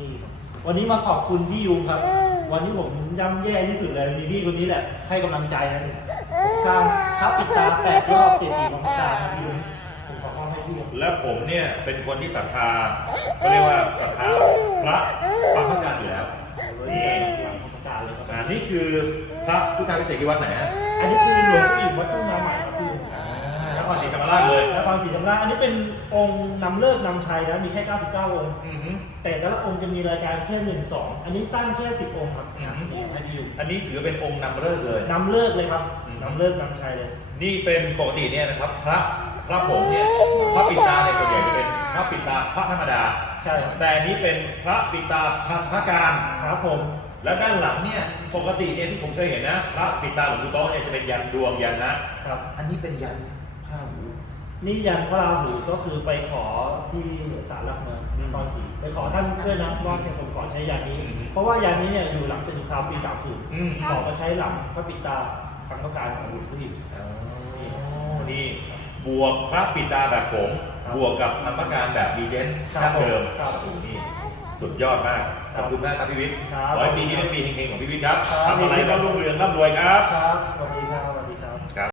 นี่ครับวันนี้มาขอบคุณพี่ยุงครับ วันนี้ผมย่ำแย่ที่สุดเลยมีพี่คนนี้แหละให้กำลังใจนะสร้างพระปิดตาแปดรอบเศรษฐีของชาครับพี่ยุงผมขอมอบให้พี่ยุงและผมเนี่ยเป็นคนที่ศรัทธาก็เรียกว่าศรัทธาพระปางพระการอยู่แล้วนี่หลังของประกาศเลยครับอ่านี่คือพระพุทธพิเศษกที่วัดไหนฮะอันนี้คือหลวงปู่อิ่มวัดทุ่งนา เลยและความสีธรรมราชอันนี้เป็นองค์นำเลิกนำชัยนะมีแค่ 99 องค์ อือหือแต่แต่ละองค์จะมีรายการแค่หนึ่งสองอันนี้สร้างแค่สิบองค์ครับอืมให้พี่ยุงอันนี้ถือเป็นองค์นำเลิกเลย นำเลิกเลยครับอืม นำเลิกนำชัยเลย นี่เป็นปกติเนี่ยนะครับ พระพระผงเนี่ยพระปิดตาเนี่ยส่วนใหญ่จะเป็นพระปิดตาพระธรรมดา ใช่ครับแต่อันนี้เป็นพระปิดตาพันพระการ ครับผม แล้วด้านหลังเนี่ยปกติเนี่ยที่ผมเคยเห็นนะพระปิดตาหลวงปู่โต๊ะเนี่ยจะเป็นยันดวงยันนะ ครับ อันนี้เป็นยันผ้าหู นี่ยันพระราหูก็คือไปขอที่ศาลหลักเมืองนครศรีไปขอท่านด้วยนะว่าเนี่ยผมขอใช้ยันนี้ เพราะว่ายันนี้เนี่ยอยู่หลังจตุคามปี30อืมขอมาใช้หลังพระปิดตาทางพระการของหลวงพี่อ๋อนี่บวกพระปิดตาแบบผม ครับ บวกกับธรรมการแบบดีเจนครับดั้งเดิมครับโอ้โหนี่สุดยอดมากคขรับอบคุณมากครับพี่วิทย์ครับขอให้ปีนี้เป็นปีเฮงๆของพี่วิทย์ครับครับ ทำอะไรก็รุ่งเรืองร่ำรวยครับ ครับสวัสดีครับสวัสดีครับ